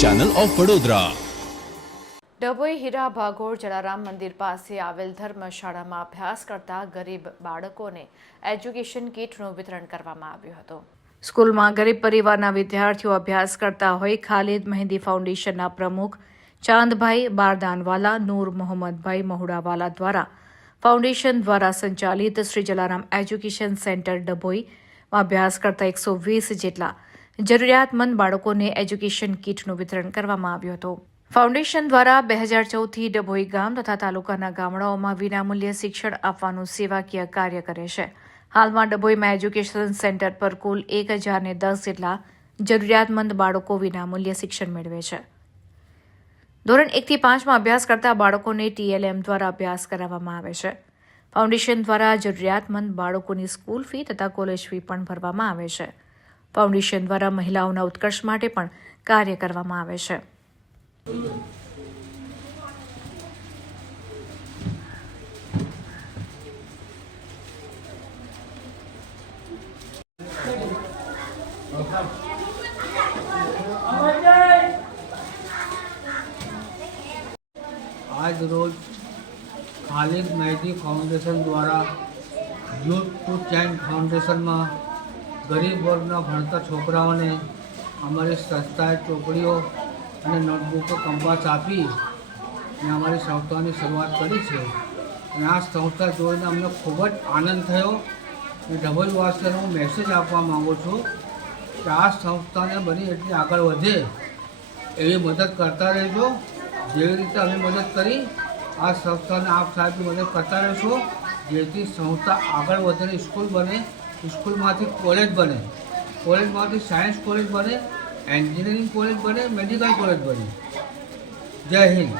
Channel of Vadodara. Dabhoi Hira Bhagol Jalaram મંદિર પાસે આવેલ ધર્મશાળામાં અભ્યાસ કરતા ગરીબ બાળકોને એજ્યુકેશન કીટનું વિતરણ કરવામાં આવ્યું હતું। સ્કૂલમાં ગરીબ પરિવારના વિદ્યાર્થીઓ અભ્યાસ કરતા હોય ખાલિદ મહેંદી ફાઉન્ડેશનના પ્રમુખ ચાંદભાઈ બારદાનવાલા નૂર મોહમ્મદભાઈ મહુડાવાલા દ્વારા ફાઉન્ડેશન દ્વારા સંચાલિત શ્રી જલારામ એજ્યુકેશન સેન્ટર ડભોઈમાં અભ્યાસ કરતા 120 જેટલા જરૂરિયાતમંદ બાળકોને એજ્યુકેશન કીટનું વિતરણ કરવામાં આવ્યું હતું। ફાઉન્ડેશન દ્વારા 2014થી ડભોઈ ગામ તથા તાલુકાના ગામડાઓમાં વિનામૂલ્યે શિક્ષણ આપવાનું સેવાકીય કાર્ય કરે છે। હાલમાં ડભોઈમાં એજ્યુકેશન સેન્ટર પર કુલ 1010 જેટલા જરૂરિયાતમંદ બાળકો વિનામૂલ્યે શિક્ષણ મેળવે છે। ધોરણ 1 થી 5માં અભ્યાસ કરતા બાળકોને TLM દ્વારા અભ્યાસ કરાવવામાં આવે છે। ફાઉન્ડેશન દ્વારા જરૂરિયાતમંદ બાળકોની સ્કૂલ ફી તથા કોલેજ ફી પણ ભરવામાં આવે છે। ફાઉન્ડેશન દ્વારા મહિલાઓના ઉત્કર્ષ માટે પણ કાર્ય કરવામાં આવે છે। आज रोज खालिद मेहदी फाउंडेशन द्वारा यूथ टू चेंज फाउंडेशन में गरीब वर्गना भणता छोकराओने अमरी संस्थाए ચોપડીઓ અને નોટબુકો કંપાસ આપી અને અમારી સંસ્થાની શરૂઆત કરી છે। અને આ સંસ્થા જોઈને અમને ખૂબ જ આનંદ થયો અને ડભોઈવાસીઓને હું મેસેજ આપવા માગું છું કે આ સંસ્થાને બની એટલી આગળ વધે એવી મદદ કરતા રહેજો। જેવી રીતે અમે મદદ કરી આ સંસ્થાને આપ સાહેબની મદદ કરતા રહેશો જેથી સંસ્થા આગળ વધે, સ્કૂલ બને, સ્કૂલમાંથી કોલેજ બને, કોલેજમાંથી સાયન્સ કોલેજ બને, એન્જિનિયરિંગ કોલેજ બને, મેડિકલ કોલેજ બને। જય હિન્દ।